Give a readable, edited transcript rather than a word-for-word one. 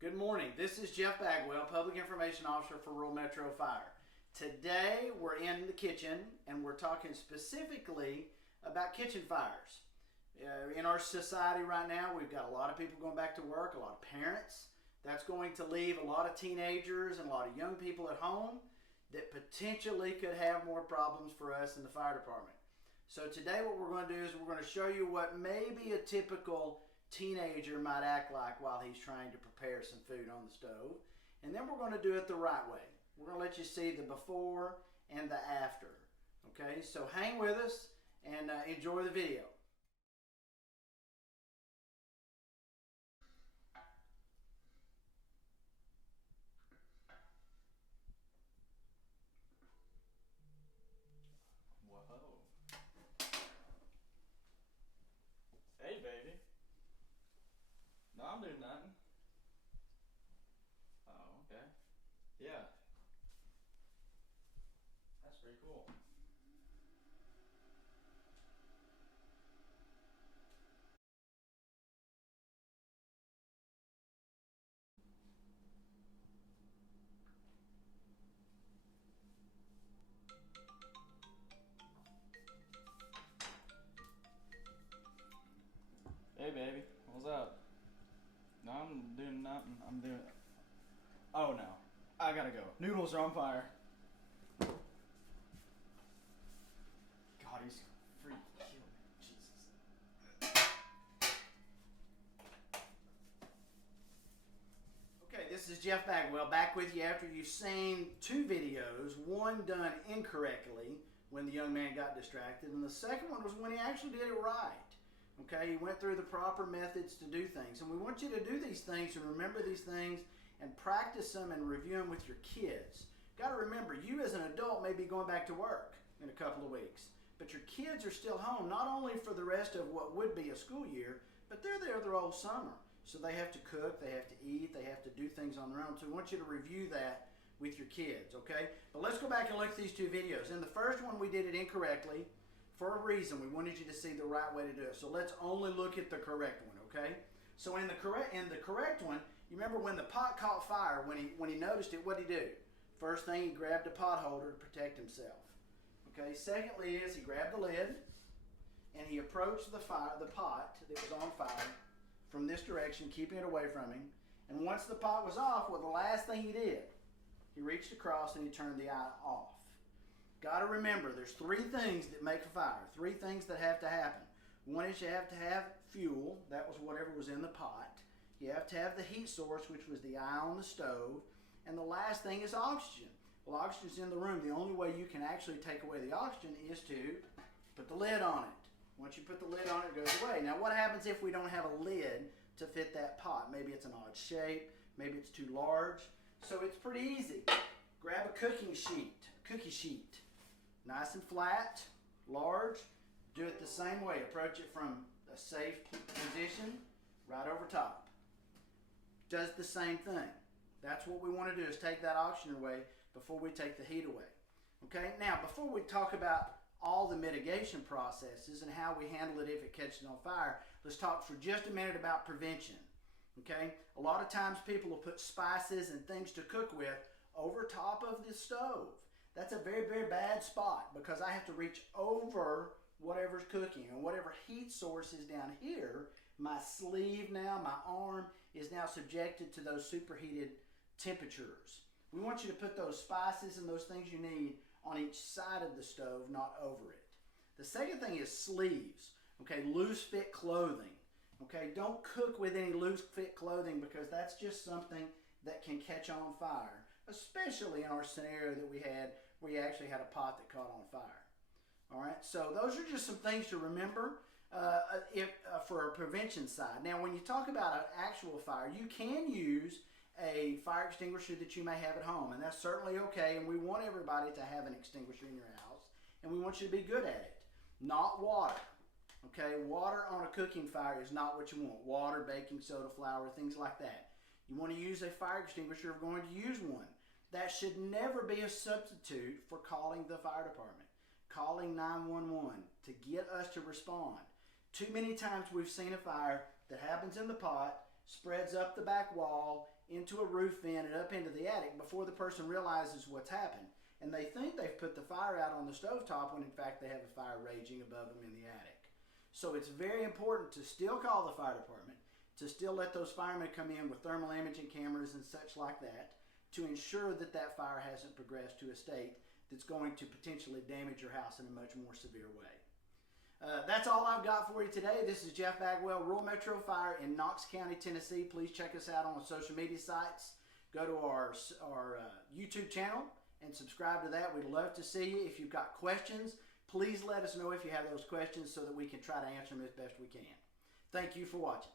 Good morning. This is Jeff Bagwell, Public Information Officer for Rural Metro Fire. Today we're in the kitchen and we're talking specifically about kitchen fires. In our society right now, we've got a lot of people going back to work, a lot of parents. That's going to leave a lot of teenagers and a lot of young people at home that potentially could have more problems for us in the fire department. So today what we're going to do is we're going to show you what maybe a typical teenager might act like while he's trying to prepare some food on the stove. And then we're going to do it the right way. We're going to let you see the before and the after. Okay, so hang with us and enjoy the video. Whoa. Hey, baby. No, I'm doing nothing. Oh, okay. Yeah. That's pretty cool. Hey, baby. What's up? No, I'm doing nothing. Oh, no. I gotta go. Noodles are on fire. God, he's freaking killing me. Jesus. Okay, this is Jeff Bagwell back with you after you've seen two videos, one done incorrectly when the young man got distracted, and the second one was when he actually did it right. Okay, he went through the proper methods to do things, and we want you to do these things and remember these things and practice them and review them with your kids. Got to remember, you as an adult may be going back to work in a couple of weeks, but your kids are still home, not only for the rest of what would be a school year, but they're there the whole summer. So they have to cook, they have to eat, they have to do things on their own. So we want you to review that with your kids, okay? But let's go back and look at these two videos. In the first one, we did it incorrectly for a reason. We wanted you to see the right way to do it. So let's only look at the correct one, okay? So in the correct one, you remember when the pot caught fire, when he noticed it, what did he do? First thing, he grabbed a pot holder to protect himself. Okay, secondly is he grabbed the lid and he approached the pot that was on fire from this direction, keeping it away from him. And once the pot was off, well, the last thing he did, he reached across and he turned the eye off. Got to remember, there's three things that make a fire, three things that have to happen. One is you have to have fuel, that was whatever was in the pot. You have to have the heat source, which was the eye on the stove. And the last thing is oxygen. Well, oxygen's in the room. The only way you can actually take away the oxygen is to put the lid on it. Once you put the lid on it, it goes away. Now, what happens if we don't have a lid to fit that pot? Maybe it's an odd shape, maybe it's too large. So it's pretty easy. Grab a cookie sheet. Nice and flat, large. Do it the same way. Approach it from a safe position, right over top. Does the same thing. That's what we want to do, is take that oxygen away before we take the heat away. Okay, now before we talk about all the mitigation processes and how we handle it if it catches on fire, let's talk for just a minute about prevention. Okay, a lot of times people will put spices and things to cook with over top of the stove. That's a very, very bad spot because I have to reach over whatever's cooking, and whatever heat source is down here, my sleeve now, my arm is now subjected to those superheated temperatures. We want you to put those spices and those things you need on each side of the stove, not over it. The second thing is sleeves, okay, loose fit clothing. Okay, don't cook with any loose fit clothing because that's just something that can catch on fire, especially in our scenario that we had where you actually had a pot that caught on fire. All right, so those are just some things to remember for a prevention side. Now, when you talk about an actual fire, you can use a fire extinguisher that you may have at home, and that's certainly okay, and we want everybody to have an extinguisher in your house, and we want you to be good at it. Not water. Okay, water on a cooking fire is not what you want. Water, baking soda, flour, things like that. You want to use a fire extinguisher if you're going to use one. That should never be a substitute for calling the fire department, calling 911 to get us to respond. Too many times we've seen a fire that happens in the pot, spreads up the back wall into a roof vent and up into the attic before the person realizes what's happened. And they think they've put the fire out on the stovetop when in fact they have a fire raging above them in the attic. So it's very important to still call the fire department, to still let those firemen come in with thermal imaging cameras and such like that, to ensure that that fire hasn't progressed to a state that's going to potentially damage your house in a much more severe way. That's all I've got for you today. This is Jeff Bagwell, Rural Metro Fire in Knox County, Tennessee. Please check us out on the social media sites. Go to our YouTube channel and subscribe to that. We'd love to see you. If you've got questions, please let us know if you have those questions so that we can try to answer them as best we can. Thank you for watching.